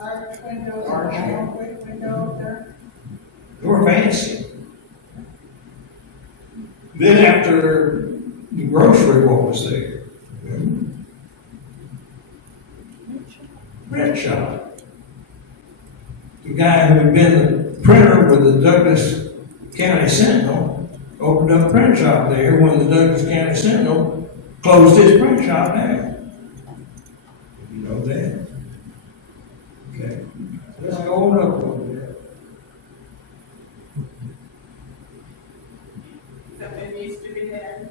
arch windows, Arch, and yeah. a quick window up there. They were fancy. Then after the grocery, what was there? Print shop. The guy who had been the printer with the Douglas County Sentinel opened up a print shop there when the Douglas County Sentinel closed his print shop down. You know that? Okay. Let's go on up over there. Something needs to be there.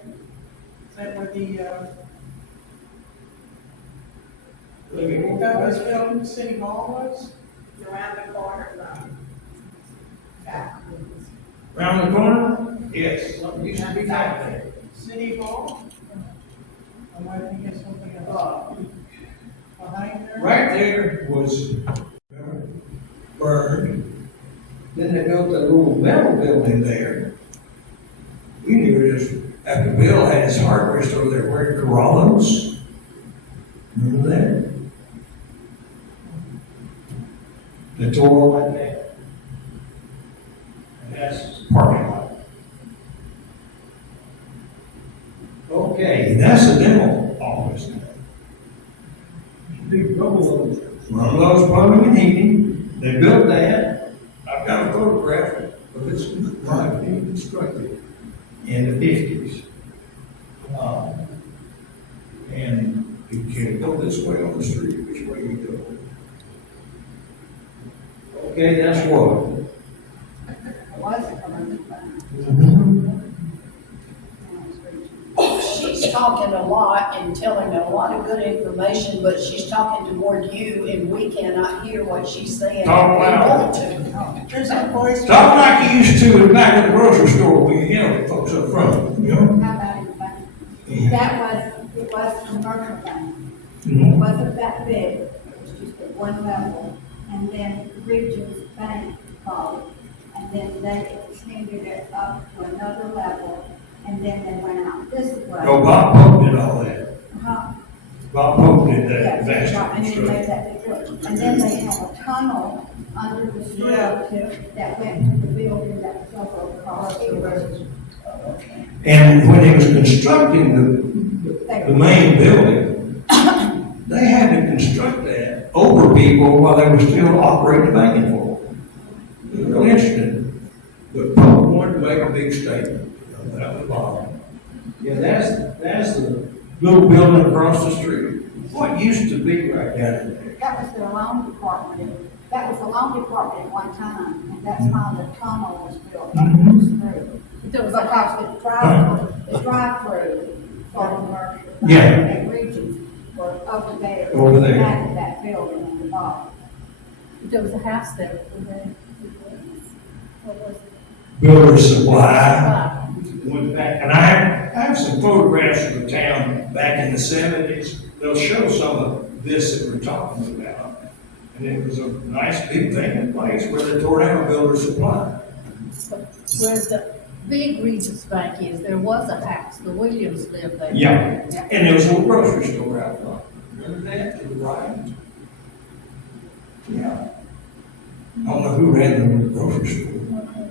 Is that where the, Douglasville City Hall was? Around the corner from. Back. Around the corner? Yes. Something used to be back there. City Hall? Or might I get something above? Behind there? Right there was burned. Then they built that little metal building there. We knew it just after Bill had his hardware store there, where Corollas. Remember that? They tore all that down. And that's the parking lot. Okay, that's the dental office now. Big Rumble Rumbelows Plumbing and Heating. They built that. I've got a photograph of this right being constructed in the 50s. And you can't go this way on the street, which way you go. Okay, that's what. She's talking a lot and telling a lot of good information, but she's talking toward you and we cannot hear what she's saying. Talk We loud. want to. There's a voice. Talk like you used to in the back of the grocery store when you yell at folks up front, you know? How about it, it was a commercial bank. It Mhm. wasn't that big, it was just at one level. And then Regions Bank bought it, and then they extended it up to another level, and then they went out this way. Oh, Bob Pope did all that. Uh-huh. Bob Pope did that Yes, vast and then made construction. that big one. And then they had a tunnel under the street Yeah. that went to the building that was over across the road. And when he was constructing the main building, they had to construct that over people while they were still operating the banking for them. It was really interesting. But Pope wanted to make a big statement. You know, that was Bob. Yeah, that's the little building across the street. What used to be right down in there? That was the loan department. That was the loan department at one time, and that's why the tunnel was built under the street. Because the drive-through for commercial. Yeah. And Regions were over there. Over there. Back of that building on the bottom. There was a house there. What was it? Builder Supply. Went back, and I have some photographs of the town back in the 70s. They'll show some of this that we're talking about. And it was a nice big thing in place where they tore down Builder Supply. Where the big Regis Bank is, there was a house, the Williams lived there. Yeah, and there was a little grocery store out front. Remember that to the right? Yeah. I don't know who ran the grocery store.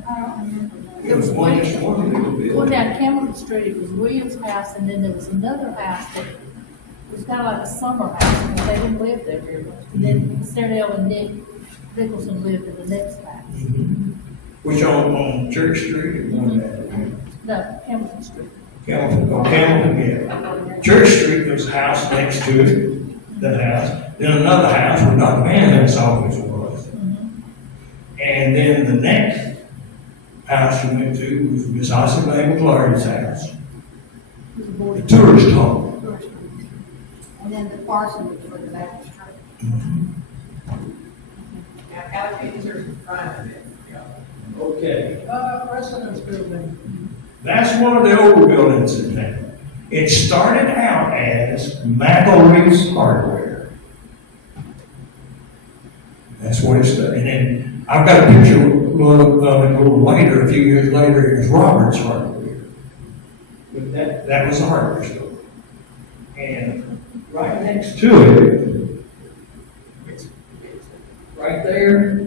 I don't remember that. It was one little Going building. down Cameron Street, it was Williams' house, and then there was another house that was kind of like a summer house, but they didn't live there very much. And then Sarah and Nick Nicholson lived in the next house. Which on Church Street and one that. No, Cameron Street. Campbell, yeah. Church Street, there's a house next to it, that house. Then another house where Dr. Van Ness office was. And then the next house you went to was Miss Ossie Mae McClarty's house. The tourist home. And then the parsonage for the Baptist church. Now, how things are in front of it. Okay. President's Building. That's one of the old buildings in town. It started out as McElreath's Hardware. That's what it started. And then I've got a picture of it a little later, a few years later, it was Robert's Hardware. But that was a hardware store. And right next to it there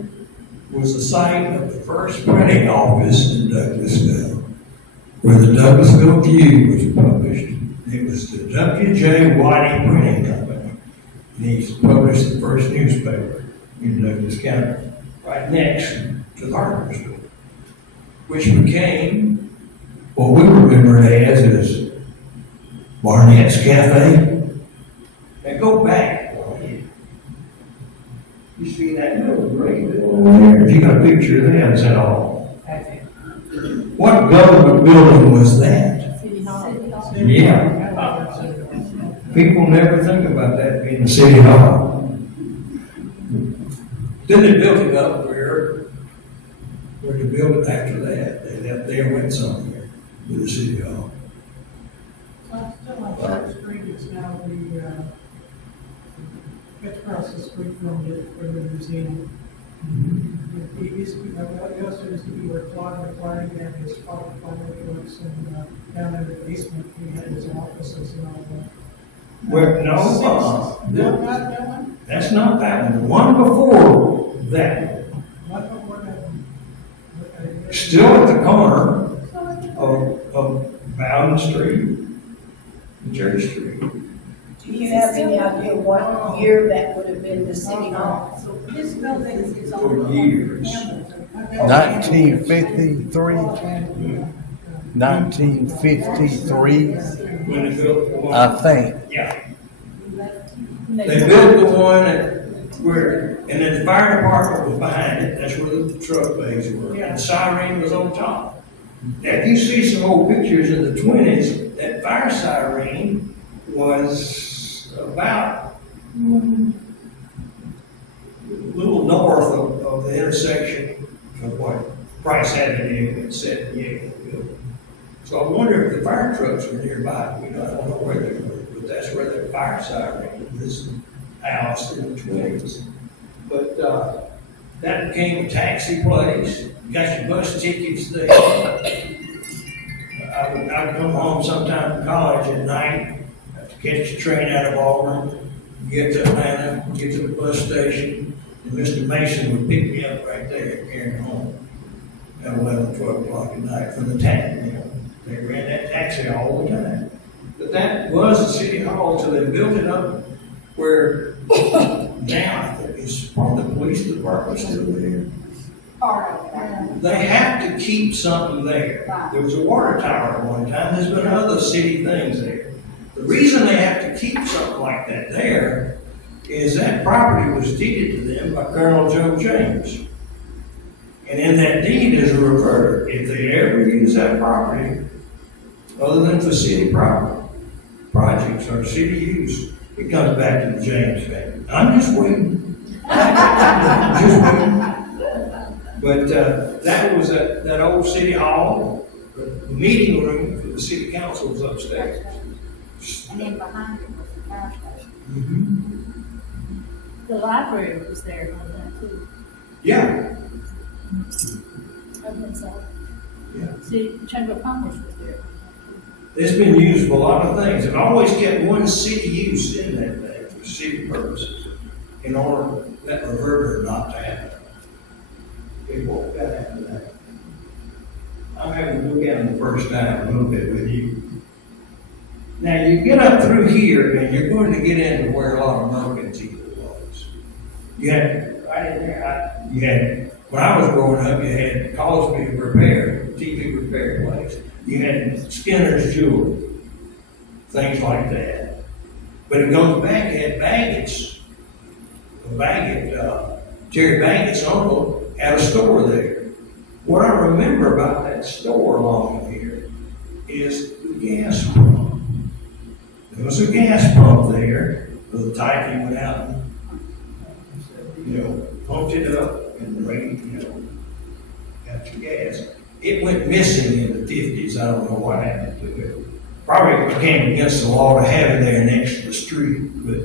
was the site of the first printing office in Douglasville, where the Douglasville View was published. It was the W.J. Whiting Printing Company, and he published the first newspaper in Douglas County, right next to the hardware store, which became what we remember it as Barnett's Cafe. Now go back. You see that little gray building there? If you got a picture of that, is that all? What government building was that? City Hall. Yeah. People never think about that being the city hall. Then they built it up where they built it after that. They left there and went somewhere with the city hall. So still on Third Street, it's now it's across the street from the museum. It used to be, it also used to be where Claude McLaren had his fire works, and down in the basement, he had his offices and all that. Well, no, No, not that one? that's not that one. The one before that, What before that one? Okay. still at the corner of Bowden Street and Cherry Street. Do you have any idea what year that would have been the city hall? So this building is on. For years. 1953, And, 1953, When they built the one. I think. Yeah. And They built the one where, and then the fire department was behind it, that's where the truck bays were, and the siren was on top. Now, if you see some old pictures in the 20s, that fire siren was about a little north of the intersection of what Price Avenue and Set building. So I wonder if the fire trucks were nearby. I don't know where they were, but that's where the fire siren was housed in the 20s. But that became a taxi place. You got your bus tickets there. I would come home sometime from college at night, have to catch a train out of Auburn, get to Atlanta, get to the bus station, and Mr. Mason would pick me up right there and carry me home at 11, 12 o'clock at night from the town. You know, they ran that taxi all the time. But that was the city hall, so they built it up where now I think it's probably the police department still there. Part of that. They have to keep something there. There was a water tower at one time, there's been other city things there. The reason they have to keep something like that there is that property was deeded to them by Colonel Joe James. And in that deed is a revert. If they ever use that property, other than for city projects or city use, it comes back to the James family. I'm just waiting. Just waiting. But that was that old city hall, the meeting room for the city council was upstairs. And then behind it was the fire station. Mm-hmm. The library was there on that too. Yeah, I think so. yeah. See, Chamber of Commerce was there. It's been used for a lot of things. It always kept one city use in that thing for city purposes in order for that reverter not to happen. It won't happen that. I'm having to look at them the first time a little bit with you. Now you get up through here and you're going to get into where a lot of mercantile was. You had, right in there, you had, when I was growing up, you had Cosby Repair, TV repair place. You had Skinner's Jewelry, things like that. But it goes back, you had Baggett's. Jerry Baggett's uncle had a store there. What I remember about that store along here is the gas pump. There was a gas pump there, the type you went out and, pumped it up and got your gas. It went missing in the 50s. I don't know what happened to it. Probably became against the law to have it there next to the street, but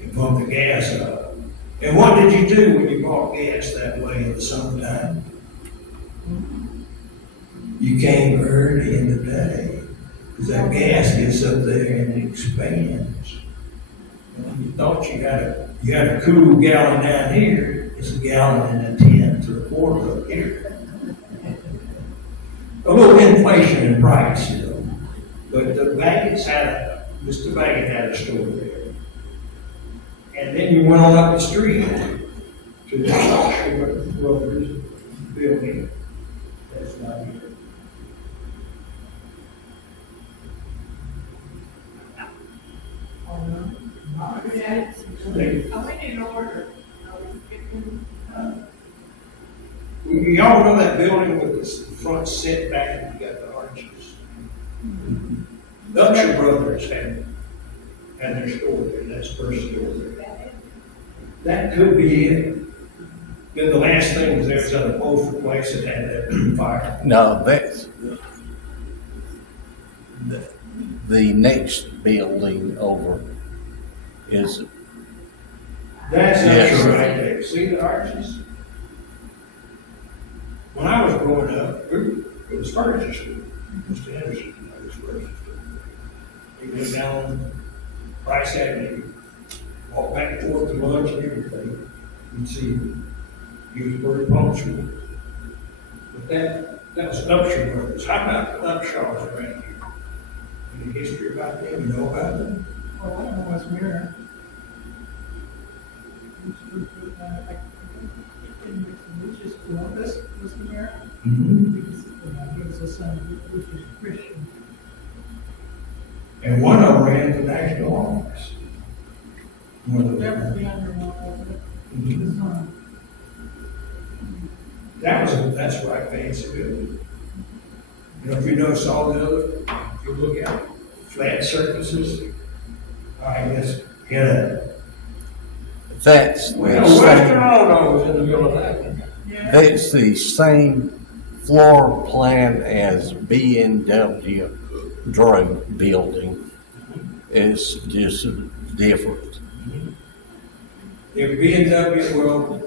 it pumped the gas up. And what did you do when you bought gas that way in the summertime? You came early in the day, because that gas gets up there and it expands. And you thought you had a cool gallon down here, It's a gallon and a tenth or a quarter of here. A little inflation in price, you know. But the Mr. Baggett had a store there. And then you went on up the street to the Douglasville Brothers building. That's not here. Y'all know that building with the front setback and you got the arches? Douglasville Brothers had their store there, that's the first store there. That could be it. Then the last thing was there was an upholstery place that had that fire. No, that's the next building over is, That's Yes. not right there. See the arches? When I was growing up, it was furniture store. Mr. Anderson, it was furniture store. You go down Price Avenue, walk back and forth to lunch and everything, you'd see he was very punctual. But that was Upshur Brothers. How about the Upshaws around here? Any history about them? You know about them? Oh, I don't know what's mirror. It's just Columbus was the mayor. He was a son of which was Christian. And one of them ran for national office. One of That was them. the under one of it. Mhm. His son. That's right, fancy building. You know, if you notice all the other, if you look at flat surfaces, I guess, yeah. that's the Well, Western same, Auto was in the middle of that one. Yeah. that's the same floor plan as B&W drug building. It's just different. If B&W, well,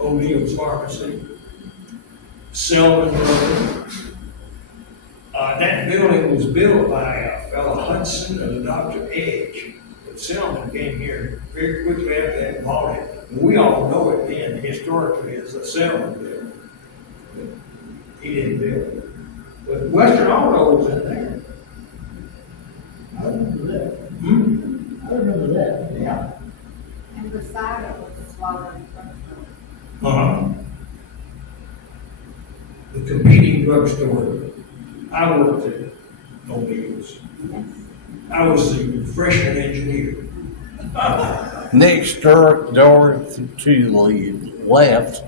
O'Neill's Pharmacy, Selman Brothers. That building was built by a fellow Hudson and a Dr. Edge. But Selman came here very quickly after that and bought it. And we all know it then historically as a Selman building. But he didn't build it. But Western Auto was in there. I remember that. Hmm? I remember that, yeah. And beside it was Slaughter and Drugstore. Uh-huh. The competing drugstore. I worked at O'Neill's. I was the freshman engineer. Next door to the left,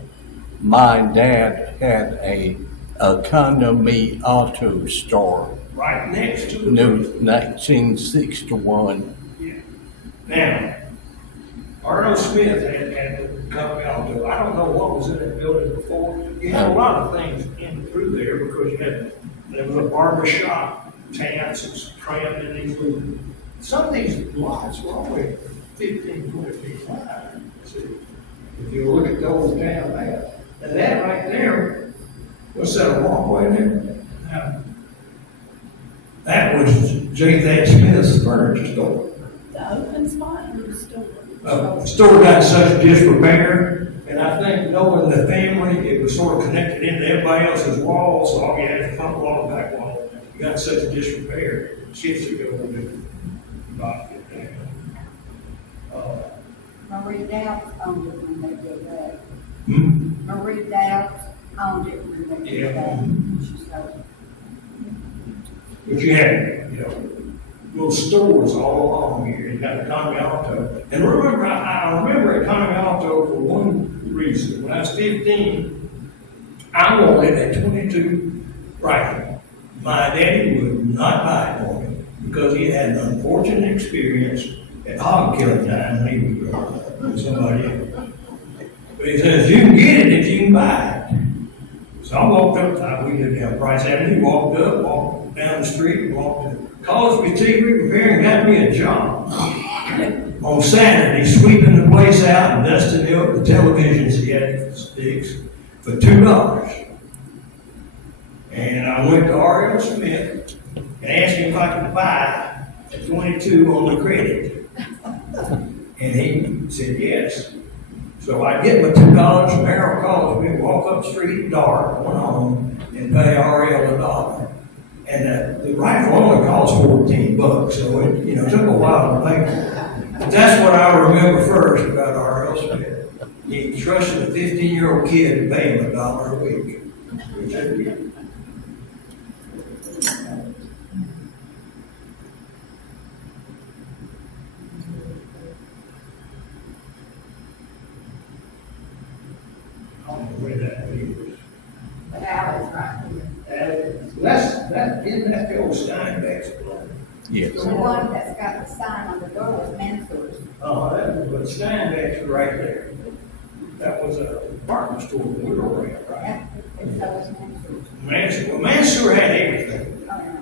my dad had a economy auto store, Right next to the new 1961. Yeah. Now, Arnold Smith had the company auto. I don't know what was in that building before. You had a lot of things in through there because there was a barber shop, tabs, and crammed in these little. Some of these lots were only 15, 20 feet wide. See, if you look at the old town map, and that right there, what's that, a walkway there? Now, that was J. Thad Smith's furniture store. The open spot or the store? The store got in such disrepair, and I think knowing the family, it was sort of connected into everybody else's walls, so all you had was front wall and back wall. You got in such disrepair, shifts would go over it. Marie Dowd owned it when they did that. Hmm? Marie Dowd owned it when they Yeah. did that. She sold it. But you had, little stores all along here. You got Economy Auto. And remember, I remember Economy Auto for one reason. When I was 15, I wanted a 22 rifle. My daddy would not buy it for me because he had an unfortunate experience at hog killing time when he was growing up with somebody else. But he says, you can get it if you can buy it. So I walked up, we lived down Price Avenue, walked down the street, walked to College Fatigue Repair and got me a job. On Saturday, sweeping the place out and dusting the televisions he had sticks for $2. And I went to R.L. Smith and asked him if I could buy a 22 on the credit. And he said yes. So I'd get my $2 from Harold calls me, walk up the street dark, going home, and pay RL $1. And the rifle only cost $14, so it, took a while to pay for it. But that's what I remember first about RL Smith. You trusted a 15-year-old kid to pay him $1 a week. Which I did. I don't know where that is. But Alice right here. Isn't that the old Steinbeck's blood? Yes. The one that's got the sign on the door was Mansour's. Oh, but Steinbeck's were right there. That was a department store we were around, right? And so was Mansour's. Mansour had everything. Oh, yeah.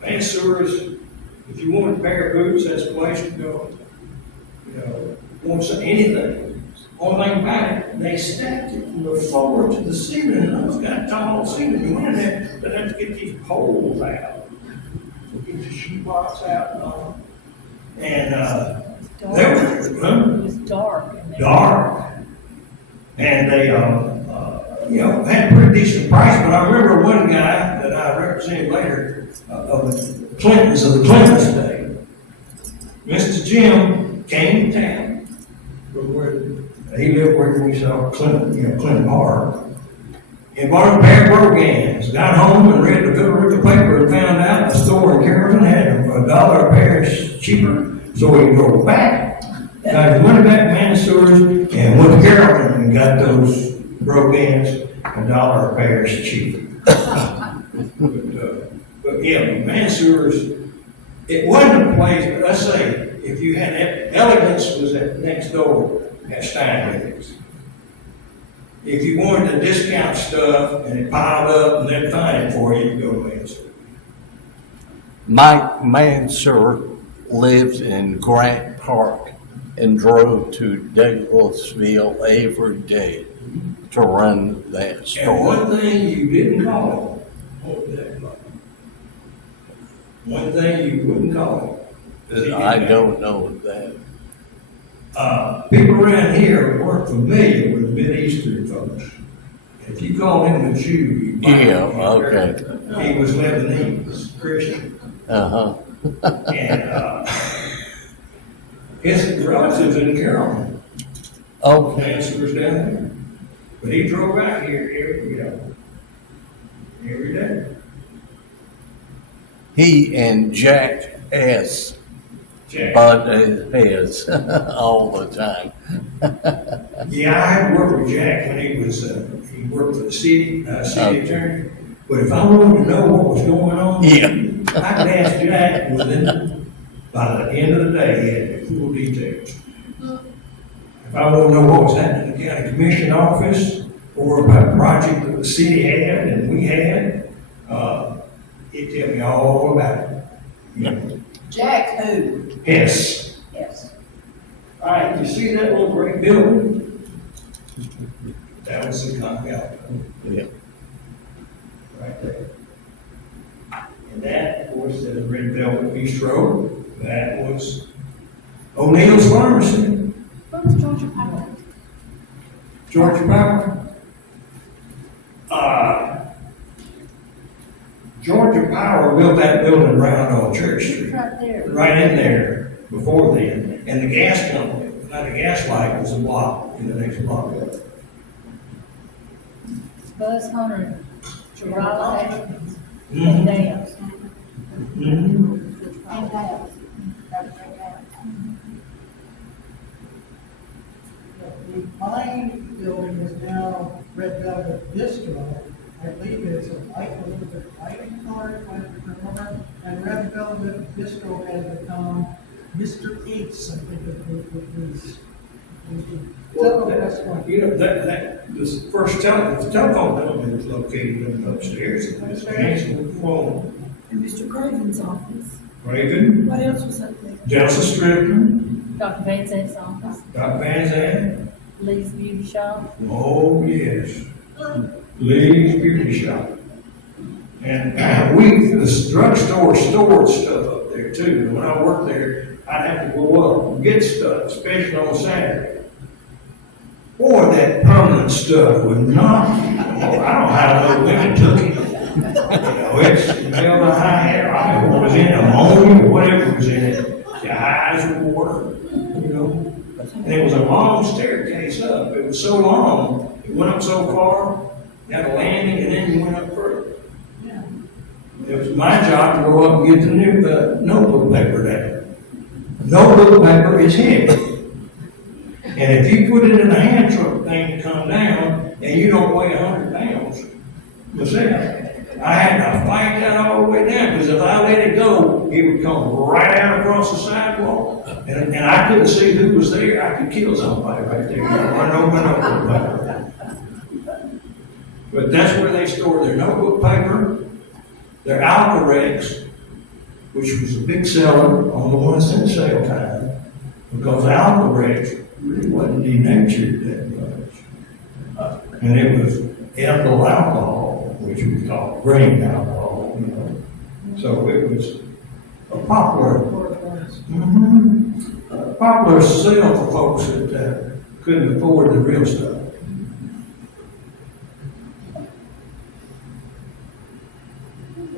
Mansour's, if you wanted a pair of boots, that's the place to go. Want anything. Only thing about it, they stacked it from the floor to the ceiling, and those got tall ceiling. You went in there, they'd have to get these poles out, get the shoebox out and all. And, It was dark in there. dark. And they, had a pretty decent price, but I remember one guy that I represented later, of the Clintons day. Mr. Jim came to town from where he lived where we saw Clinton Park. And bought a pair of brogans, got home and read the paper and found out the store in Carrollton had them for $1 a pair cheaper. So he drove back, got his money back to Mansour's, and went to Carrollton and got those brogans $1 a pair cheaper. but Mansour's, it wasn't a place, but let's say, if you had Elegance was at next door at Steinbeck's. If you wanted to discount stuff and it piled up and they'd find it for you, you go to Mansour. Mike Mansour lived in Grant Park and drove to Douglasville every day to run that And store. one thing you didn't call him, one thing you wouldn't call him. I don't know that. People around here weren't familiar with Mideastern folks. If you called him a Jew, you might Yeah, be okay. He was Lebanese, Christian. Uh-huh. And his relatives in Carrollton. Okay. Mansour's down there. But he drove out here every day. He and Jack S. Jack. butted heads all the time. Yeah, I had worked with Jack when he worked for the city attorney. But if I wanted to know what was going on, Yeah. I could ask Jack by the end of the day, he had the full details. If I want to know what was happening in the county commission office or about a project that the city had and we had, he'd tell me all about it. Jack who? Yes. Yes. All right, you see that little great building? That was the courthouse, Yeah. right there. And that, of course, is Red Velvet Bistro. That was O'Neill's Pharmacy. Where was Georgia Power? Georgia Power. Georgia Power built that building around on Church Street. Right there. Right in there before then. And the gas company, not the gas light, was a block in the next block. Buzz Hunter, Gerard Atkins, Mhm. and Dales. Mm-hmm. And Dallas. That was their Dallas. The main building is now Red Velvet Bistro. I believe it's a little bit light in color, if I remember. And Red Velvet Bistro has become Mr. Eats, I think it was. This first telephone building was located upstairs. It's national phone. And Mr. Craven's office. Raven, What else was up there? Delta Strickland, Dr. Van Zant's office, Dr. Van Zandt. Lee's Beauty Shop. Oh, yes. Lee's Beauty Shop. And the drugstore stored stuff up there too. And when I worked there, I'd have to go up and get stuff, especially on Saturday. Boy, that permanent stuff would not, I don't know how those women took it. It's made of high hair, I don't know what was in it, ammonia, or whatever was in it. The eyes were water, And it was a long staircase up. It was so long, it went up so far, had a landing, and then you went up further. It was my job to go up and get the new notebook paper down. Notebook paper is heavy. And if you put it in a hand truck thing to come down, and you don't weigh 100 pounds, yourself, I had to fight that all the way down, because if I let it go, it would come right out across the sidewalk, and I couldn't see who was there. I could kill somebody right there. Run over notebook paper. But that's where they store their notebook paper, their Alcorex, which was a big seller on the ones in sale time, because Alcorex really wasn't denatured that much. And it was ethyl alcohol, which we call grain alcohol, So it was a popular sale for folks that couldn't afford the real stuff.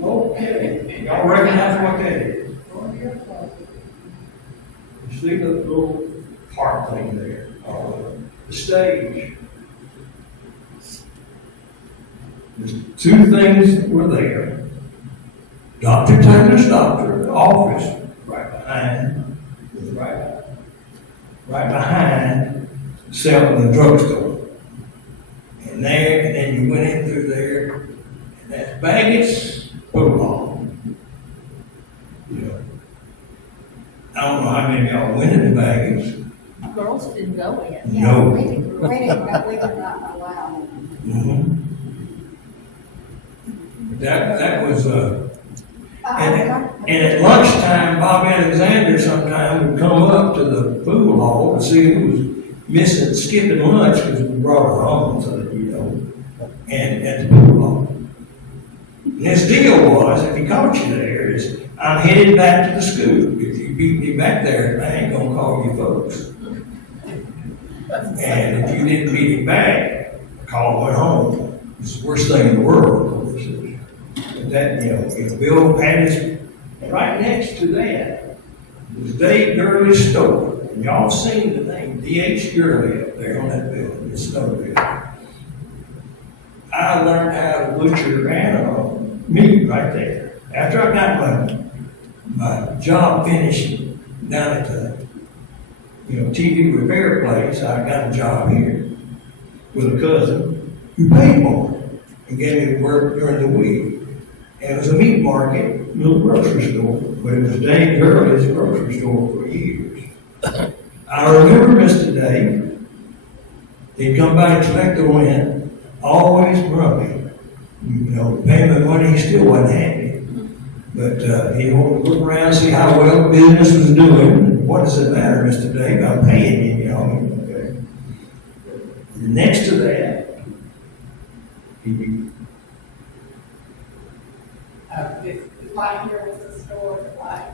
Okay, y'all recognize what that is? You see the little park thing there, the stage. There's two things that were there. Dr. Taylor's doctor office right behind, right behind selling the drugstore. And then you went in through there, and that's Baggett's football. I don't know how many of y'all went into Baggett's. Girls didn't go in. No. We did not allow them. Mm-hmm. That was, and at lunchtime, Bob Alexander sometime would come up to the food hall to see who was skipping lunch, because we brought her home, so that and at the food hall. And his deal was, if he caught you there, is I'm headed back to the school. If you beat me back there, I ain't gonna call you folks. And if you didn't beat him back, call went home. It's the worst thing in the world, of course. That, Bill Patty's right next to that was Dave Gurley's store. And y'all seen the name D.H. Gurley up there on that building, the store building. I learned how to butcher animal meat right there. After I got my job finished down at the TV repair place, I got a job here with a cousin who paid more and gave me work during the week. And it was a meat market, little grocery store, but it was Dave Gurley's grocery store for years. I remember Mr. Dave. He'd come by and collect the rent, always grumpy. Paying the money, he still wasn't happy. But he wanted to look around, see how well the business was doing. What does it matter, Mr. Dave? I'm paying you, Okay. Next to that, Right here was the store, right?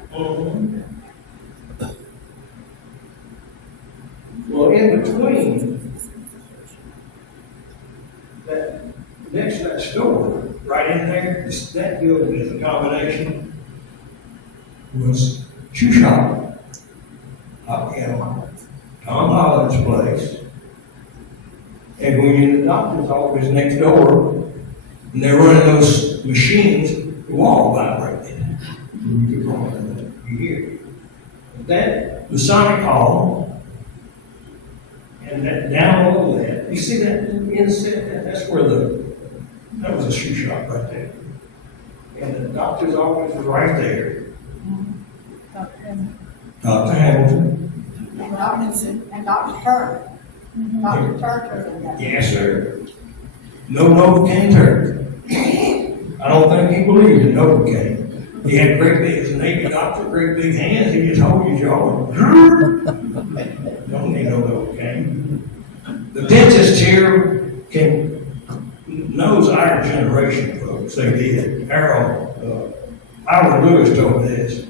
Well, in between that, next to that store, right in there, that building is a combination, was shoe shop. Tom Holland's place. And when you're in the doctor's office next door, and they're running those machines, the wall vibrated. You hear that Masonic Hall, and that down below that, you see that inset? That's where that was a shoe shop right there. And the doctor's office was right there. Dr. Hamilton. And Dr. Turner. Dr. Turner was in there. Yes, sir. No Novocaine Turner. I don't think he believed in Novocaine. He had great big, as a Navy doctor, great big hands. He just hold his jaw and don't need no Novocaine. The dentist here knows our generation, folks. They did. Howard Lewis told me this.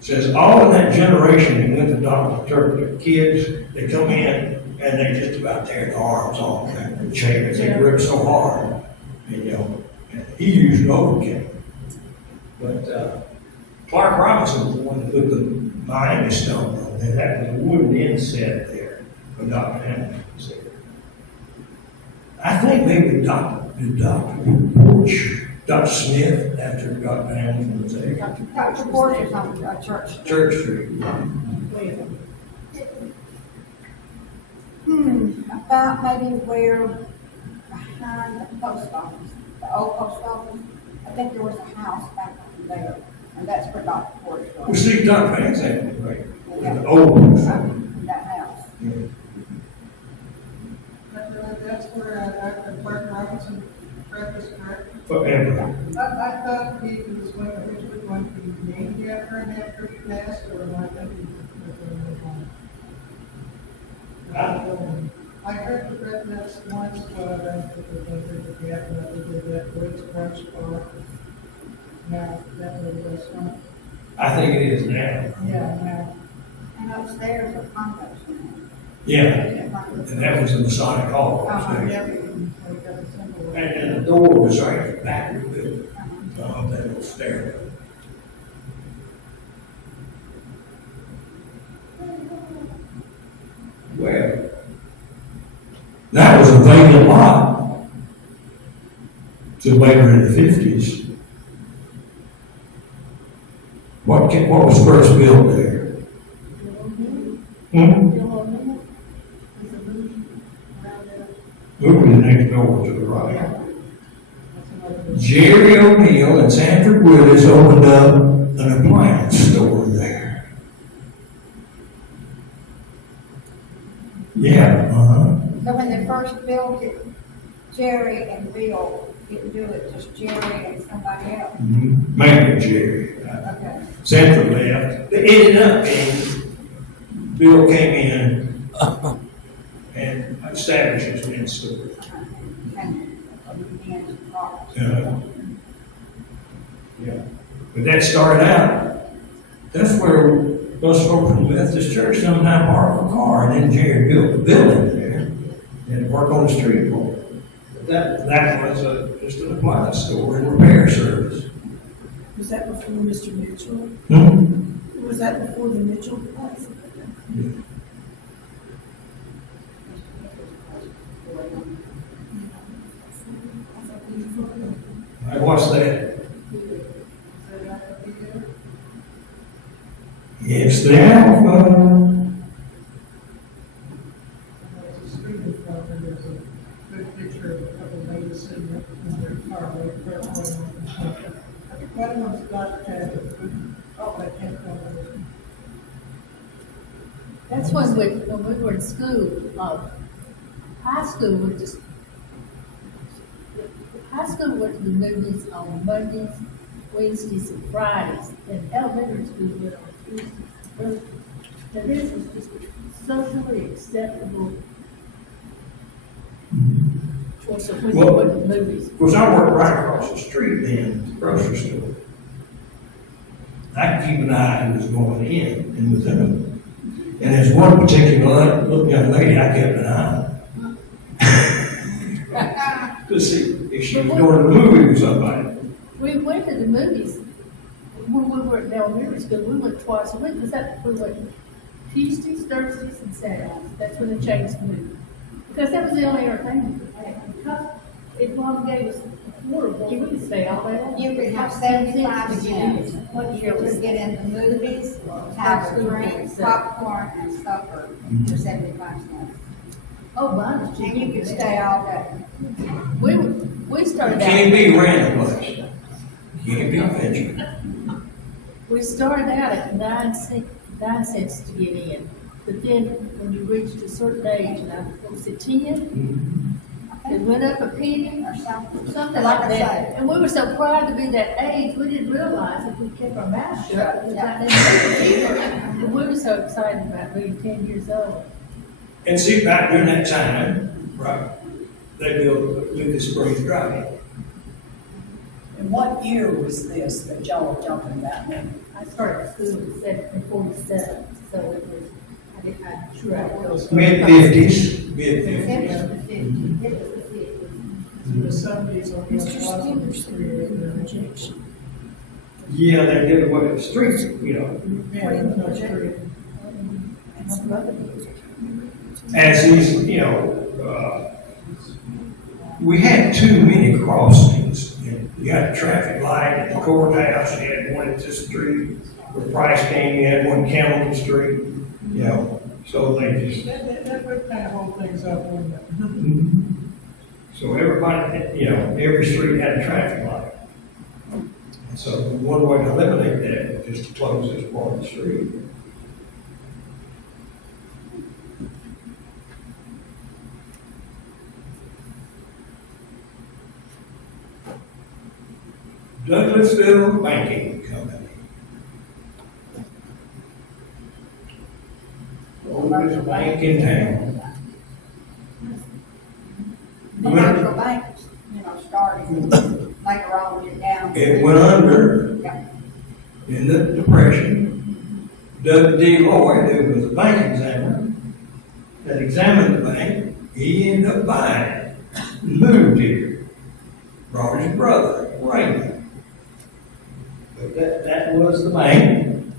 Says all of that generation that went to Dr. Turk, the kids, they come in and they just about tear the arms off the chairs. They grip so hard, and, you know, and he used Novocaine. But Clark Robinson was the one that put the Miami stone on there. That was a wooden inset there, but Dr. Hamilton was there. I think maybe Dr. Porch, Dr. Smith, after Dr. Hamilton was there. Dr. Porter is on Church. Church Street. About maybe where behind the post office, the old post office. I think there was a house back there, and that's where Dr. Porter Well, was. see, Dr. Van's had right? Yeah. The old one. In that house. That's where Clark Robinson practiced, correct? Forever. I thought he was originally going to be named after him after he passed, or am I thinking? I heard the red nest once, but I don't think they're going to do the gap, and they did that Woods Brunch Bar. Now, that little restaurant. I think it is now. Yeah, now. And upstairs are condos now. Yeah, and that was in the Masonic Hall. Yeah, we got a symbol. And the door was right at the back of the building, that little stairway. Well, that was a vacant lot till later in the 50s. What was first built there? Moving next door to the right. Jerry O'Neill and Sanford Willis opened up an appliance store there. Yeah, So when they first built it, Jerry and Bill didn't do it, just Jerry and somebody else. Mainly Jerry. Okay. Sanford left. They ended up being, Bill came in and established his men's store. And began to talk. Yeah. But that started out, that's where us from the Methodist Church sometime parked a car, and then Jerry built the building there and worked on the street for it. But that was just an appliance store and repair service. Was that before Mr. Mitchell? Was that before the Mitchell place? I watched that. It's the Alpha. There's a street in front of it, there's a good picture of a couple of ladies sitting up in their car, waiting for everyone. I think one of them's got, I can't remember. That's when we were in school, high school, high school went to the movies on Mondays, Wednesdays, and Fridays, and elementary school went on Tuesdays, Thursdays. Now this was just socially acceptable choice of when you went to the movies. Of course, I worked right across the street then, the grocery store. I could keep an eye on who was going in and was out. And there's one particular little young lady I kept an eye on. To see if she was going to the movie with somebody. We went to the movies when we were at elementary school. We went twice a week. We went Tuesdays, Thursdays, and Saturdays. That's when they changed the movie. Because that was the only entertainment we had. Because it mom gave us a quarter, well, we could stay all day long. You could have 75 cents. You could get in the movies, have a drink, popcorn, and supper for 75 cents. Oh, mine was cheap. And you could stay all day. We started Can't out, be random place. Can't be venture. we started out at 9 cents to get in. But then when you reached a certain age, what was it, 10? It went up a penny Or something. something Like like I that. say. And we were so proud to be that age, we didn't realize if we kept our mouth shut, we Yeah. might never either. But we were so excited about being 10 years old. And see, back during that time, right, they built Lucas Springs Drive. And what year was this that y'all were talking about? I started school in 47, so it was Mid-50s. It was the 50s, it was the 50s. In the seventies, on the Mr. Douglasville Skinner Street, said the projection. Yeah, they did away with the streets, you know. yeah, no street. And some other things. As these, you know, we had too many crossings. You had a traffic light at the courthouse, you had one at this street, where Price came, you had one Campbell Street, you know, so they just, That would kind of hold things up, wouldn't it? so everybody, you know, every street had a traffic light. And so one way to eliminate that was just to close this part of the street. Douglasville Banking Company. Oldest bank in town. The commercial banks, you know, started later on get down. It went under Yep. in the Depression. Doug D. Lloyd, who was a bank examiner, that examined the bank, he ended up buying it, moved here, brought his brother, Raymond. But that was the bank.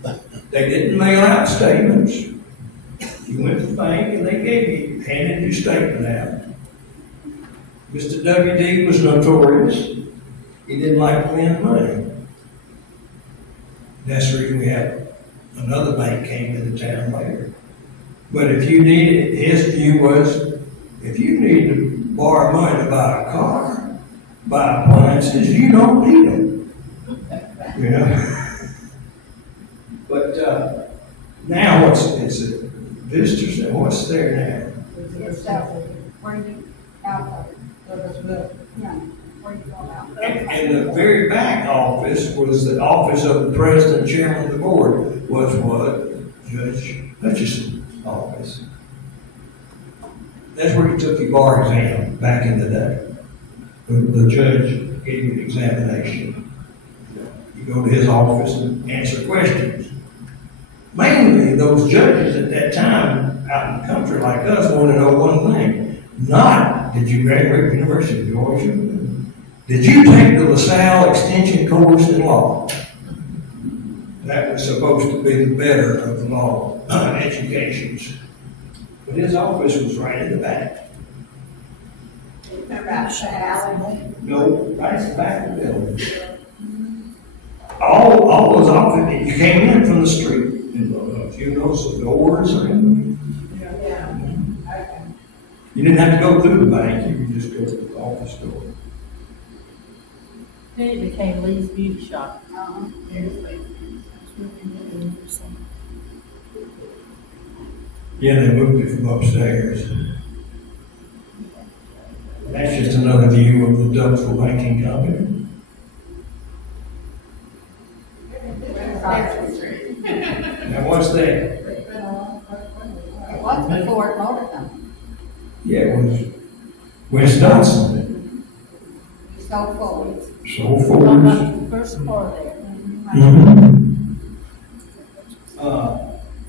They didn't mail out statements. You went to the bank and they handed your statement out. Mr. W.D. was notorious. He didn't like to lend money. That's the reason we have another bank came into town later. But if you needed, his view was, if you need to borrow money to buy a car, buy appliances, you don't need them. You know? But now it's a visitor center. What's there now? It's, where you, out, Douglasville. yeah, where you go out. And the very back office was the office of the president, chairman of the board, was what? Judge Hutchison's office. That's where you took your bar exam back in the day. The judge gave you an examination. You go to his office and answer questions. Mainly, those judges at that time, out in the country like us, want to know one thing. Not, did you graduate from the University of Georgia? Did you take the LaSalle extension course in law? That was supposed to be the better of the law educations. But his office was right in the back. Remember out the alley? No, right in the back of the building. All those offices, you came in from the street. If you notice the doors or anything. Yeah. Okay. You didn't have to go through the bank, you could just go to the office door. Then it became Lee's Beauty Shop. Yeah, they moved it from upstairs. That's just another view of the Douglasville Banking Company. Now what's that? It was before motor company. Yeah, it was West Dodson, You sold Ford. so Talking forth. about the first floor there.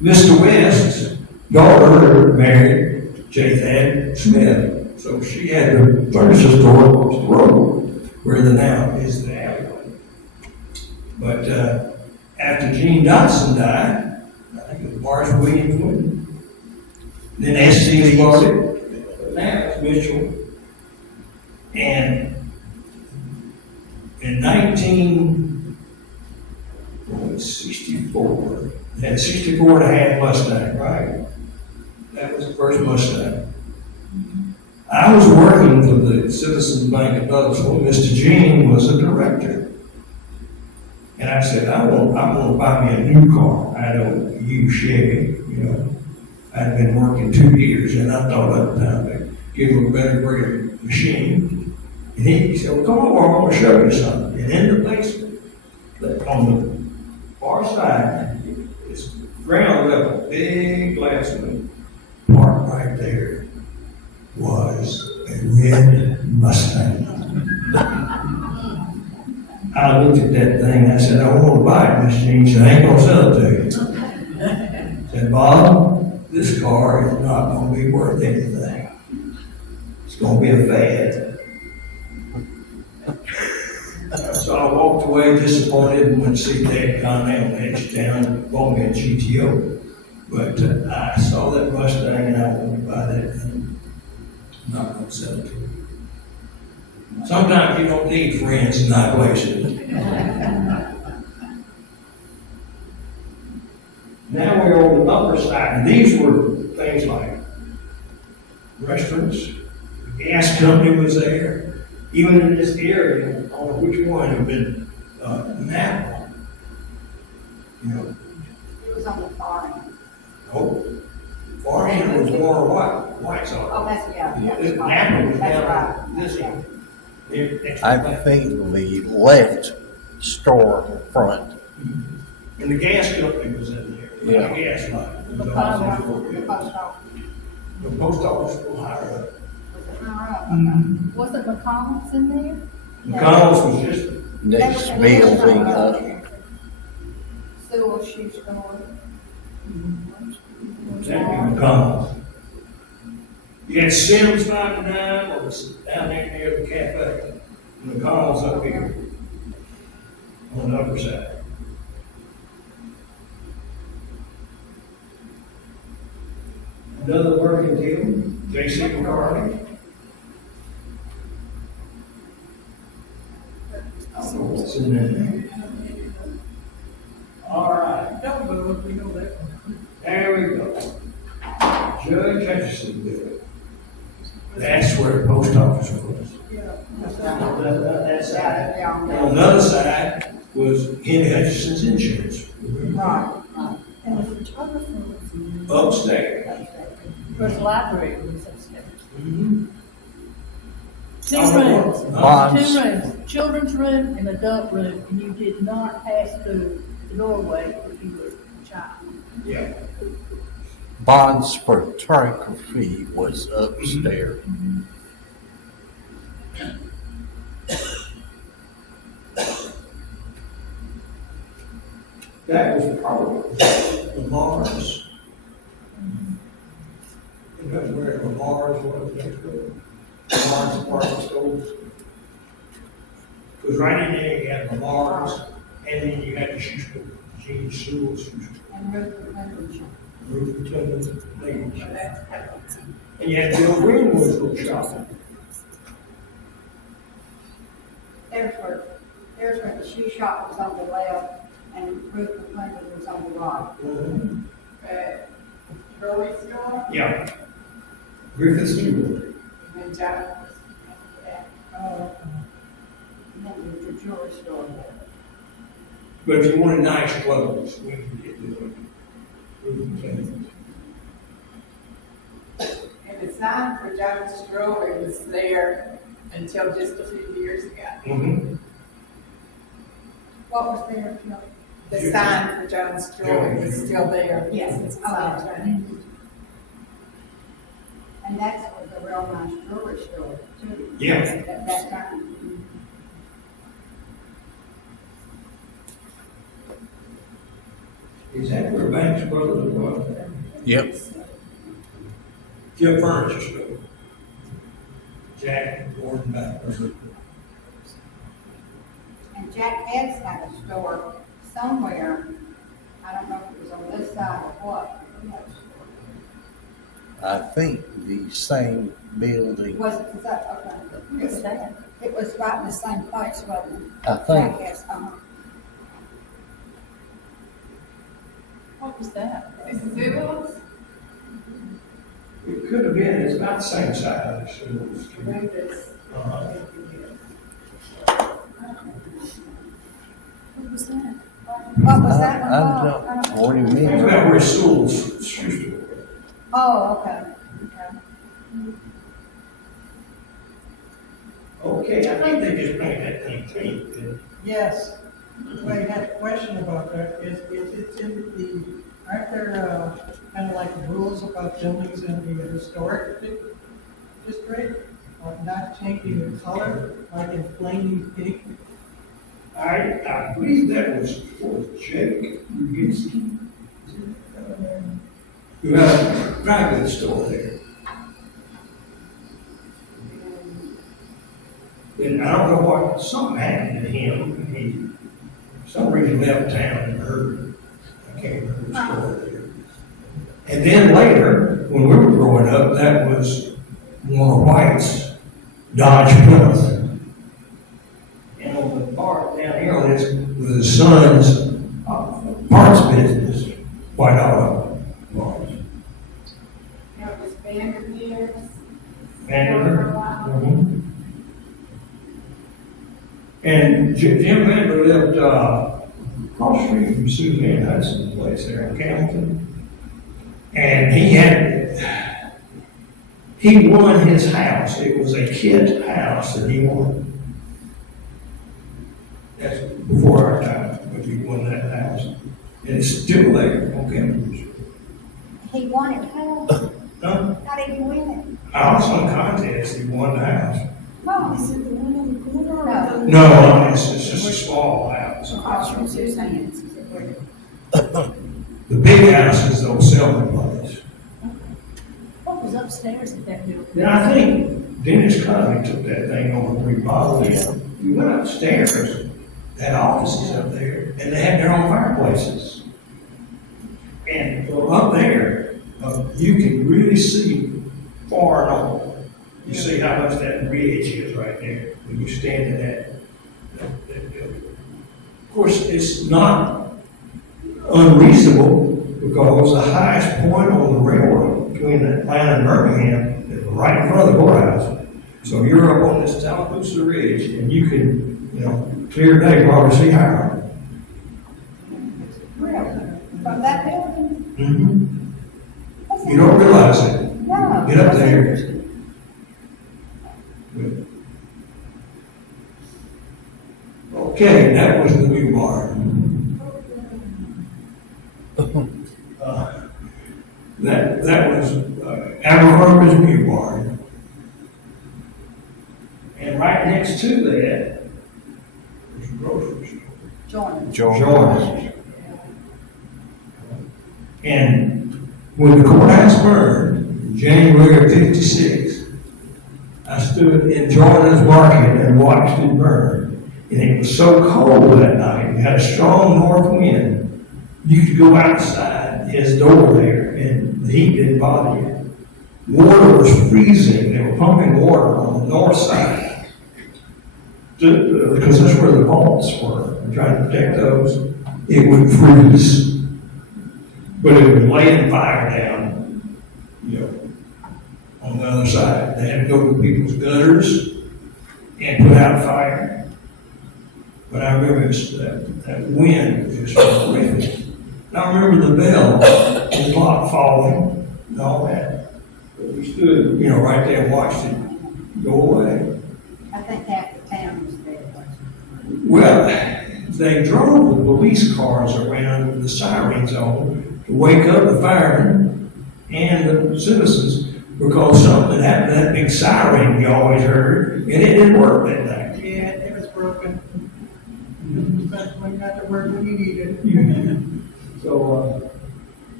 Mr. West's daughter married J. Thad Smith, so she had the furniture store across the road where the now is the alleyway. But after Gene Dodson died, I think it was Morris Williams went. Then S.C. started, but now it's Mitchell. And in 1964, they had a 64 and a half Mustang, right? That was the first Mustang. I was working for the Citizens Bank of Douglasville. Mr. Gene was a director. And I said, I want to buy me a new car. I don't use Chevy, you know. I'd been working 2 years, and I thought at the time to give him a better grade machine. And he said, well, come over, I'm going to show you something. And in the basement, on the far side, it's ground level, big glass window, parked right there was a red Mustang. I looked at that thing, I said, I want to buy it, Miss Jean. She said, I ain't gonna sell it to you. I said, Bob, this this car is not gonna be worth anything. It's gonna be a fad. So I walked away disappointed and went to see Dad Connell in Edgetown, bought me a GTO. But I saw that Mustang and I wanted to buy that thing. I'm not gonna sell it to him. Sometimes you don't need friends in high places. Now we're on the upper side, and these were things like restaurants, the gas company was there, even in this area, I don't know which one, had been, Napa. You know, It was on the farm. oh, far end was more white Oh, sauce. that's, yeah. Napa was That's down right. this Yeah. way. I think the left store front, And the gas company was in there, Yeah. the gas line. The post office. The post office was higher up. Was it higher up? Wasn't McCollum's in there? McConnell's was just, next building up. Sewell Shoe Store. that McConnell's. You had Sims 99, or was down there near the cafe. McConnell's up here, on the upper side. Another working deal, J.C. McCarthy. I don't know what's in there. All right, Don't move, we know that one. there we go. Judge Hutchinson building. That's where the post office was. Yeah. That side. Yeah. And on the other side was Henry Hutchinson's insurance. Right, right. And the photographer was in Upstairs. Where's the library was upstairs? Mm-hmm. Two rooms, Bonds. 2 rooms, children's room and adult room, and you did not pass through the doorway if you were a child. Yeah. Bond's photography was upstairs. That was probably Lamar's. You know where Lamar's was next door? Lamar's apartment stores. It was right in there, you had Lamar's, and then you had the shoe store, Gene Sewell's shoe store. And Rupert Lincoln. Roof attendant, lady shop. And you had Bill Greenwood's little shop. There's where the shoe shop was on the left and Rupert Lincoln was on the right. Grocery store Yeah. Griffith's Jewelry. and John. And then there's the jewelry store. But if you wanted nice clothes, we could get the roof attendant. And the sign for John's Jewelry was there until just a few years ago. Mm-hmm. What was there? The sign for John's Jewelry was still there. Yes, It's a oh, that's sign. right. And that's was a real nice jewelry store too. Yeah. At that time. Is that where Banks Brothers was? Yep. Jeff Furniture Store. Jack and Gordon Banks. And Jack Eds had a store somewhere, I don't know if it was on this side or what. He had a store. I think the same building. Was that, okay. What's that? It was right in the same place, wasn't it? I think Jack Eds, What was that? Sewell's? It could have been, it's about the same size as Sewell's. Uh-huh. What was that? What was that one I called? don't, what do you It's mean? about where Sewell's shoe store was. Oh, okay. Okay. Okay, I think they just made that thing clean, didn't they? Yes, I had a question about that, it's in the, aren't there, kind of like rules about buildings in the historic district? Not changing the color, like in flaming pink? I believe that was for Jake Ruginski. Who had a dry goods store there. And I don't know what, something happened to him. He, for some reason, left town and heard, I can't remember the story there. And then later, when we were growing up, that was one of White's Dodge Plymouth. And on the part down here on this was his son's parts business, White Auto Parts. That was Vandermeer's. Vander. And Jim Vander lived across the street from Suzanne Hudson's place there in Camden. And he won his house. It was a kid's house that he won. That's before our time, but he won that house. And it's still there on Camden. He won it, how? Huh? How did he win Some contest, he won the house. it? No, Is it the one on the corner or No. the? No, it's just a small house. Across from Suzanne's. The big house is the old Selman place. What was upstairs at that building? Then I think Dennis Conley took that thing over and remodeled it. You went upstairs, had offices up there, and they had their own fireplaces. And from up there, you can really see far and all. You see how much that ridge is right there when you stand in that building. Of course, it's not unreasonable because the highest point on the railroad between Atlanta and Birmingham is right in front of the courthouse. So you're up on this Tallapoosa Ridge and you can, clear day probably see Howard. Really? From that building? Mm-hmm. You don't realize it. No. Get up there. Okay, that was the new barn. That was Abercrombie's new barn. And right next to that was a grocery store. Jordan. And when the courthouse burned in January of '56, I stood in Jordan's market and watched it burn. And it was so cold that night. We had a strong north wind. You could go outside his door there and the heat didn't bother you. Water was freezing. They were pumping water on the north side because that's where the vaults were. They're trying to protect those. It would freeze. But it was laying fire down, on the other side. They had to go to people's gutters and put out fire. But I remember that wind was just horrific. And I remember the bell, the clock falling, and all that. But we stood, right there and watched it go away. I think half the town was there. Well, they drove the police cars around with the sirens on to wake up the firemen and the citizens because something had happened to that big siren you always heard, and it didn't work that night. Yeah, it was broken. Especially got to work when you needed it. So,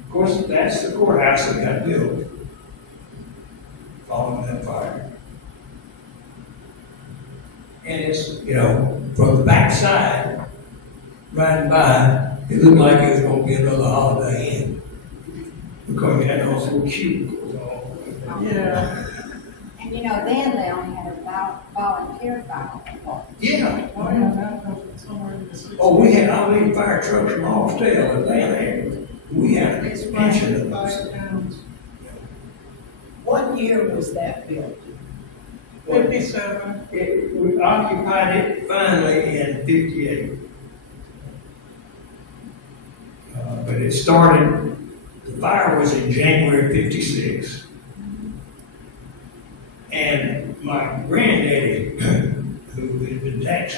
of course, that's the courthouse that got built following that fire. And it's, from the backside, riding by, it looked like it was going to be another Holiday Inn because you had those little cubicles all over. Yeah. And then they only had a volunteer fire department. Yeah. Oh, yeah, that was somewhere in the 60s. Oh, we had, I lead fire trucks from Austell and Atlanta. We had an It's expansion of those. 5 pounds. What year was that built? 57. We occupied it finally in '58. But it started, the fire was in January '56. And my granddaddy, who had been tax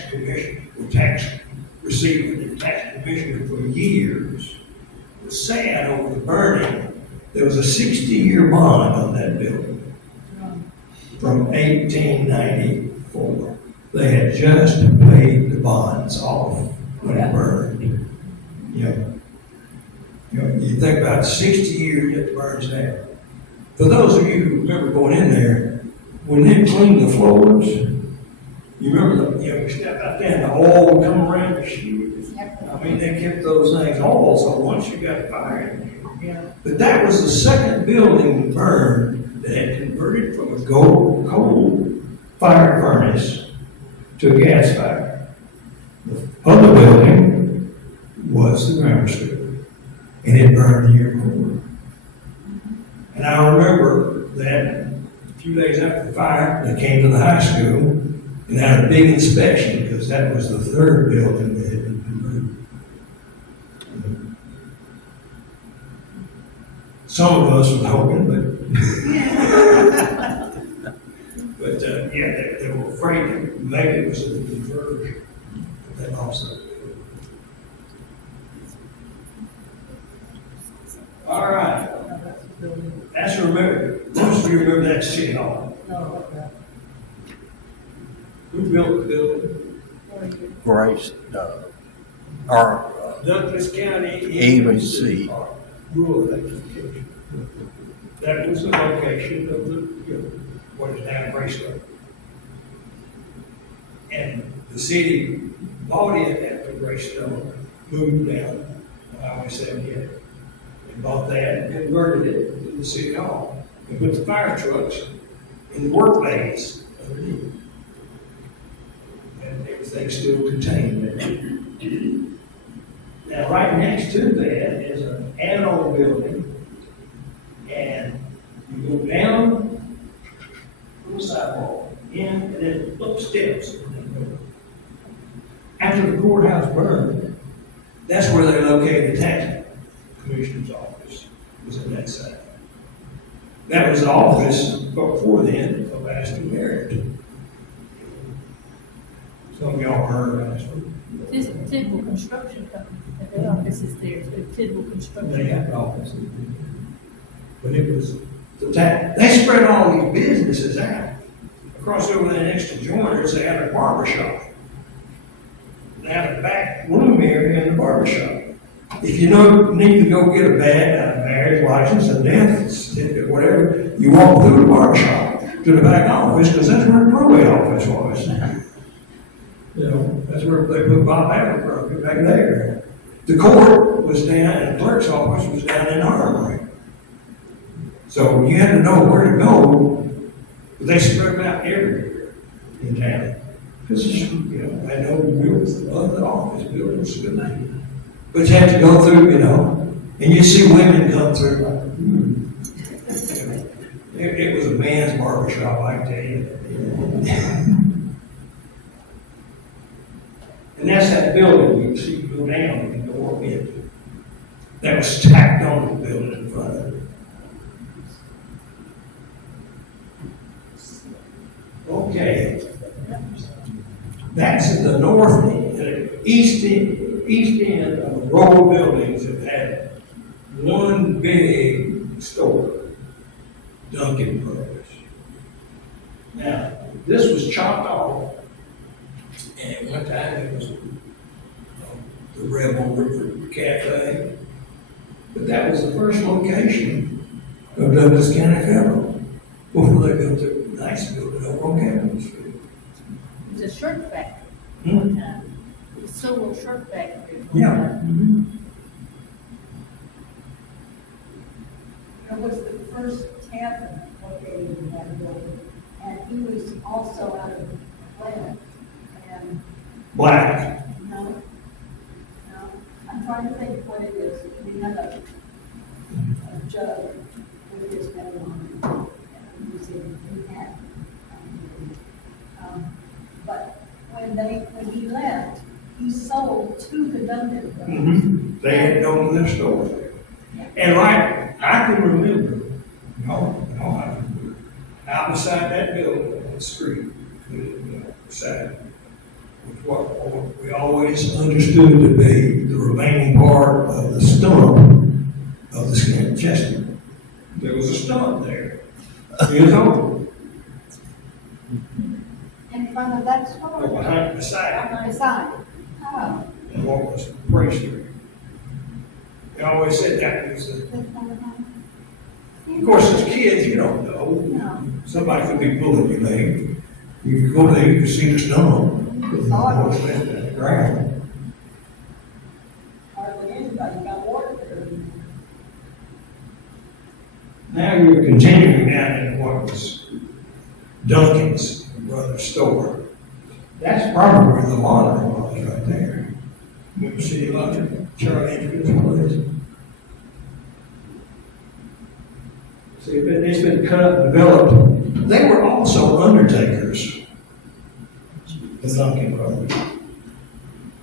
receiver and tax commissioner for years, was sad over the burning. There was a 60-year bond on that building from 1894. They had just paid the bonds off when it burned. You think about 60 years it burns down. For those of you who remember going in there, when they cleaned the floors, you remember we stepped out there and the oil would come around the shoes. I mean, they kept those things all, so once you got fired. But that was the second building that burned that had converted from a coal fire furnace to a gas fire. The other building was the grammar school, and it burned the year before. And I remember that a few days after the fire, they came to the high school and had a big inspection because that was the third building that had been converted. Some of us were hoping, they were afraid that maybe it was a conversion. That also. All right. That's remember. Most of you remember that City Hall. No, okay. Who built the building? Grace, or Douglas County. EMC. Rural electrification. That was the location of the, what is now Greystone. And the city bought it after Greystone moved down Highway 78. They bought that and converted it to the city hall and put the fire trucks in the work bays underneath. And everything's still contained there. Now, right next to that is an add-on building, and you go down the sidewalk, in, and then up steps. After the courthouse burned, that's where they located the tax commissioner's office, was in that side. That was the office before then of Aston Marriott. Some of y'all heard of Aston. This Tidwell Construction Company, their office is there, too, Tidwell Construction. They had an office. But it was the tax. They spread all these businesses out. Across over there next to Joiners, they had a barber shop. They had a back room area in the barber shop. If you need to go get a marriage license, a death certificate, whatever, you walk through the barber shop to the back office, because that's where the probate office was. That's where they put Bob Haverford back there. The court was down, and the clerk's office was down in the armory. So you had to know where to go, but they spread them out everywhere in town. Because, I know other office buildings, good name. But you have to go through, and you see women come through. It was a man's barbershop, I can tell you. And that's that building you see go down and go up into. That was tacked on the building in front of it. Okay. That's in the north end, east end of the row of buildings that had one big store, Dunkin' Brothers. Now, this was chopped off, and at one time it was the Rebel River Cafe, but that was the first location of Douglas County Federal before they built their nice building over on Capitol Street. It was a shirt factory. Hmm? It was Solo Shirt Factory. Yeah. There was the first tavern located in that building, and he was also out of Atlanta. And Black. no, I'm trying to think what it is. We had a jug with his name on it. He was in Manhattan. But when he left, he sold to the Dunkin' Brothers. Mm-hmm. They had gone to their store there. And I can remember, out beside that building on the street, beside what we always understood to be the remaining part of the stump of the skin chestnut. There was a stump there. Years old. In front of that store. Behind the side. On the side. Oh. And what was the priest there? They always said that was the. Of course, as kids, you don't know. No. Somebody could be pulling your leg. You could go there, you could see the snow. The ground. Hardly anybody got water there. Now you're continuing down in what was Duncan's brother's store. That's probably where the laundry was right there. Remember City Laundry? Charlie Andrews place. See, it's been cut up and developed. They were also undertakers, the Duncan brothers.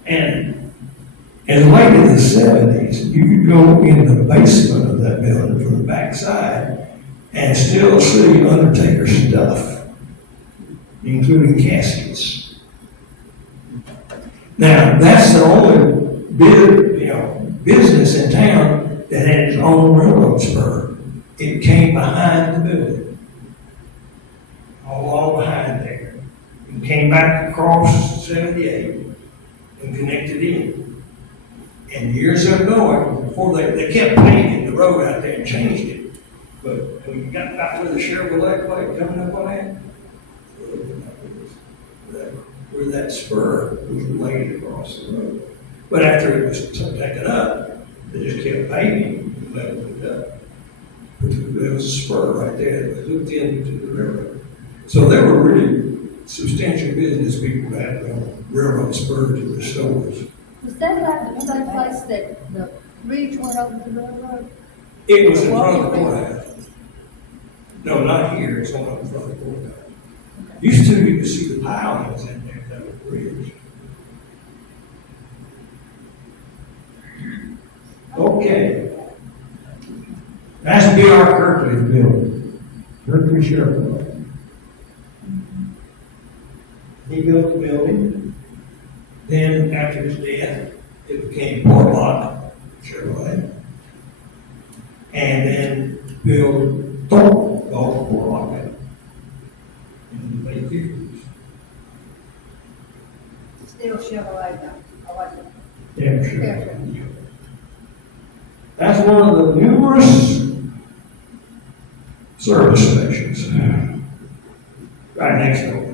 And late in the 70s, you could go in the basement of that building from the backside and still see undertaker stuff, including caskets. Now, that's the only business in town that had its own railroad spur. It came behind the building, all behind there, and came back across 78 and connected in. And years ago, before they kept painting the road out there and changed it, but when you got back where the Chevrolet plate coming up on that, where that spur was laid across the road. But after it was taken up, they just kept painting and leveled it up. There was a spur right there that hooked into the railroad. So they were really substantial business people that had railroad spurs to the stores. Was that like the same place that the bridge went over to the railroad? It was in front of the courthouse. No, not here, it's on in front of the courthouse. Used to, you could see the pilings in there, that was bridge. Okay. That's B.R. Kirkley's building. Kirkley Chevrolet. He built the building. Then, after his death, it became Portlock Chevrolet. And then built Thorpe Portlock in the late 50s. Still Chevrolet though, I like it. Yeah, sure. Yeah. That's one of the numerous service stations right next door.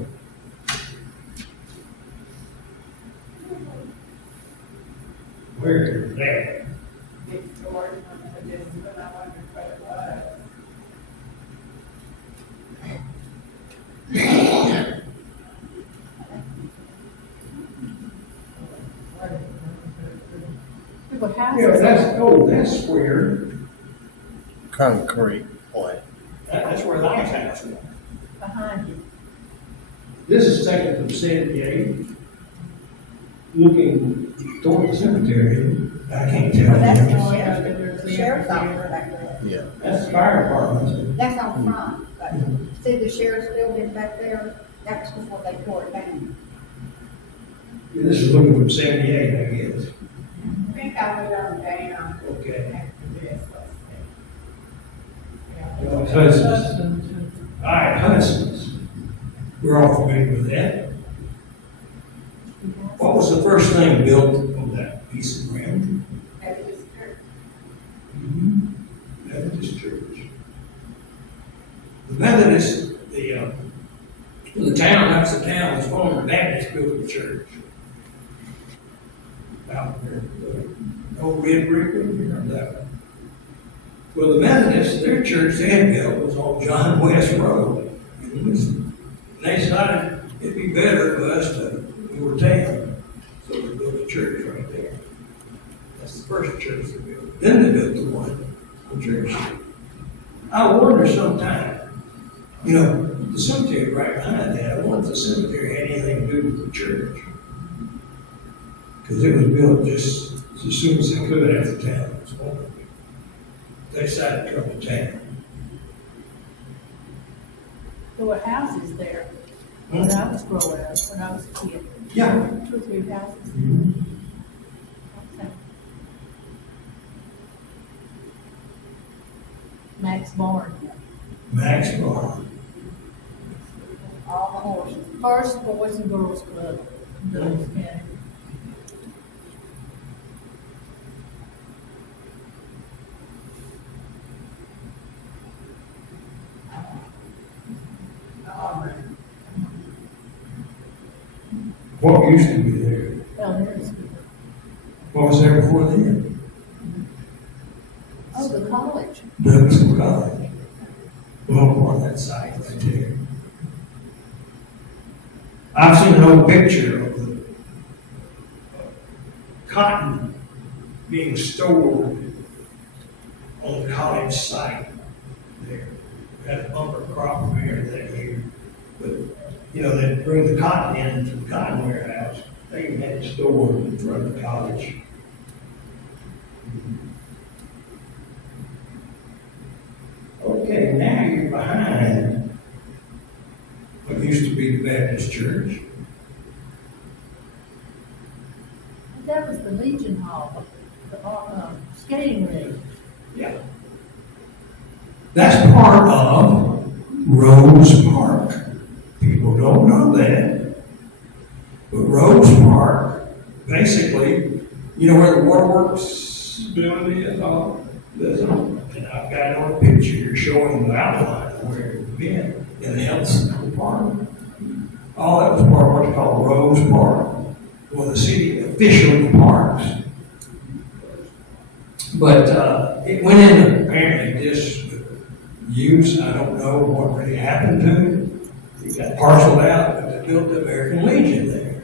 Where is that? Big store, I just, when I wondered what it was. There were Yeah, houses. that's where, Concrete plant. that's where the ice house was. Behind you. This is taken from 78, looking toward the cemetery. I can't tell. Well, that's you. the sheriff's office back there. Yeah. That's the fire department. That's on front, but see the sheriff's building back there, that was before they tore it down. This is looking from 78, I guess. I think I went on down Okay. after this, let's see. Well, Hudson's. All right, Hudson's. We're all familiar with that. What was the first thing built on that piece of ground? Methodist Church. Methodist Church. The Methodist, the town, that's the town, was former Baptist built the church. Out there, the old red brick, you remember that one? Well, the Methodists, their church they had built was on John West Road. And they decided it'd be better for us to go to town. So they built a church right there. That's the first church they built. Then they built the one on Church Street. I wonder sometime, the cemetery right behind that, I wonder if the cemetery had anything to do with the church. Because it was built just as soon as they could after town was formed. They decided to come to town. There were houses there when I was growing up, when I was a kid. Yeah. 2 or 3 houses. Okay. Max Barn. Max Bar. All the horses. First Boys and Girls Club in Douglas County. What used to be there? Elementary school. What was there before then? Oh, the college. Douglasville College. Well, on that site right there. I've seen an old picture of the cotton being stored on the college site there. Had a bumper crop there that year. But, you know, they'd bring the cotton in to the cotton warehouse. They even had it stored in front of the college. Okay, now you're behind what used to be the Baptist church. That was the Legion Hall, the skating ring. Yeah. That's part of Rose Park. People don't know that. But Rose Park, basically, you know where the waterworks building is? And I've got it on a picture here showing the outline of where it had been in the health department. All that was part of what's called Rose Park, one of the city official parks. But it went into apparently disuse. I don't know what really happened to it. It got parceled out, but they built the American Legion there.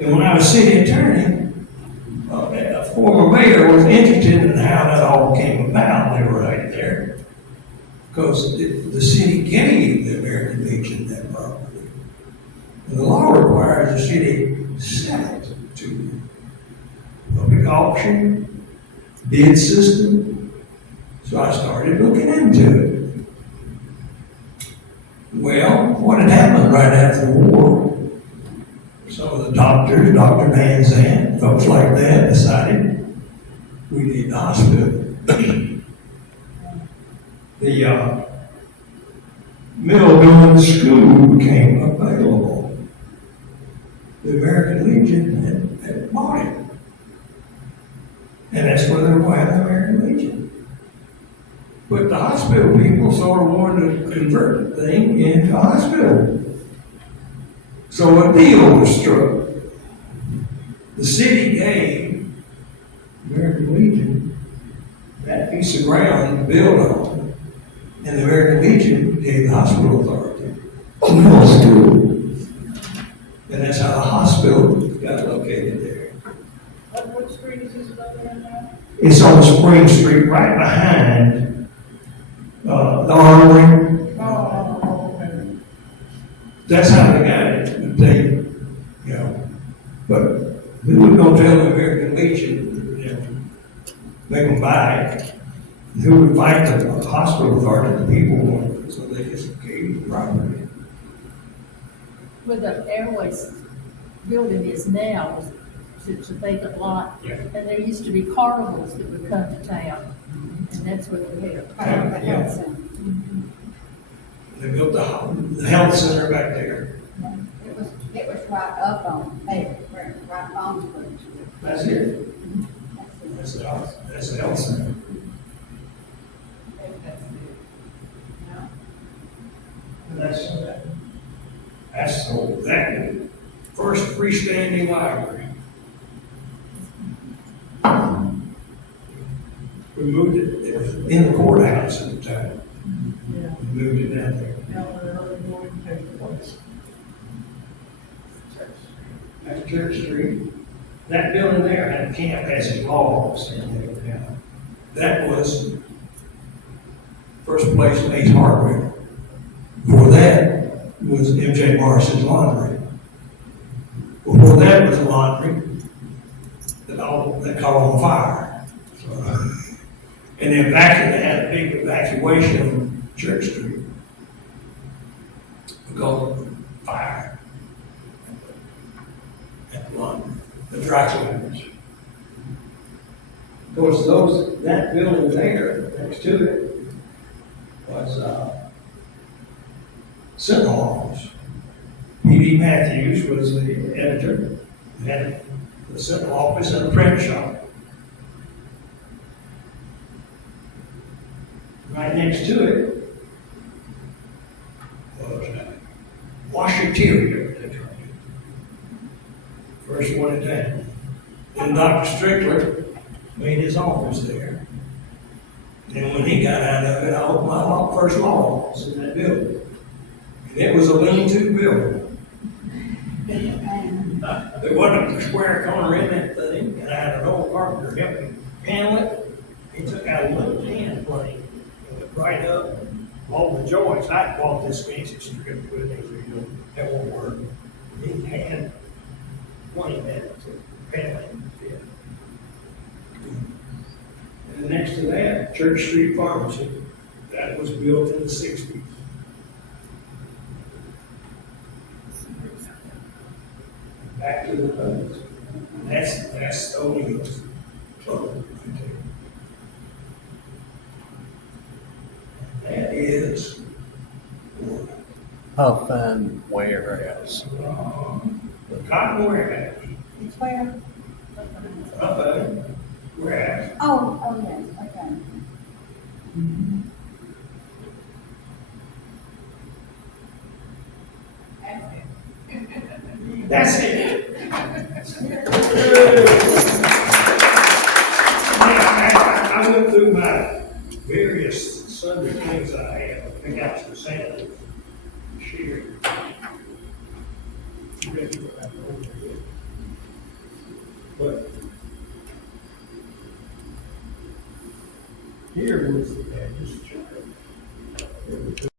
And when I was city attorney, a former mayor was interested in how that all came about. They were right there. Because the city gave the American Legion that property. And the law requires the city sell it to public auction, bid system. So I started looking into it. Well, what had happened right after the war, some of the doctors, Dr. Van Zandt, folks like that, decided we need a hospital. The middle school became available. The American Legion had bought it. And that's where they were going to have the American Legion. But the hospital people sort of wanted to convert the thing into a hospital. So a deal was struck. The city gave American Legion that piece of ground to build on, and the American Legion gave the hospital authority the middle school. And that's how the hospital got located there. What street is this located on? It's on Spring Street, right behind the armory. Okay. That's how they got it. They, you know, but who was going to tell the American Legion, you know, make them buy it? Who would fight the hospital authority? The people wanted it, so they just gave the property. Where the Airways building is now, it's a vacant lot. Yeah. And there used to be carnivals that would come to town, and that's where they had it. Yeah. They built the health center back there. It was right up on, right on Spring Street. That's it. That's the health center. And that's that first freestanding library. We moved it. It was in the courthouse at the time. Yeah. We moved it down there. Now we're early morning take place. That's Church Street. That building there had a camp, has its halls in there now. That was first place in Ace Hardware. Before that was M.J. Morris's laundry. Before that was a laundry that caught on fire. So, and they had a big evacuation on Church Street because of fire. At the laundry, the dry cleaners. Of course, that building there next to it was Sentinel office. P.D. Matthews was the editor. He had the Sentinel office and a print shop. Right next to it was Washateria, they called it. Dr. Strickler made his office there. And when he got out of it, I opened my first law office in that building. And it was a lean-to building. There wasn't a square corner in that thing, and I had an old carpenter help me panel it. He took out a little pan plane and went right up all the joints. I bought this fancy strip with me, so you know, that won't work. He had 20 minutes of paneling fit. And next to that, Church Street Pharmacy, that was built in the 60s. Back to the pubs. That's Stony Hills. That is Huffman Warehouse. the cotton warehouse. It's where? Warehouse. Oh, yes, okay. That's it. I went through my various Sunday things I had. I picked out some samples. Share. But here was the just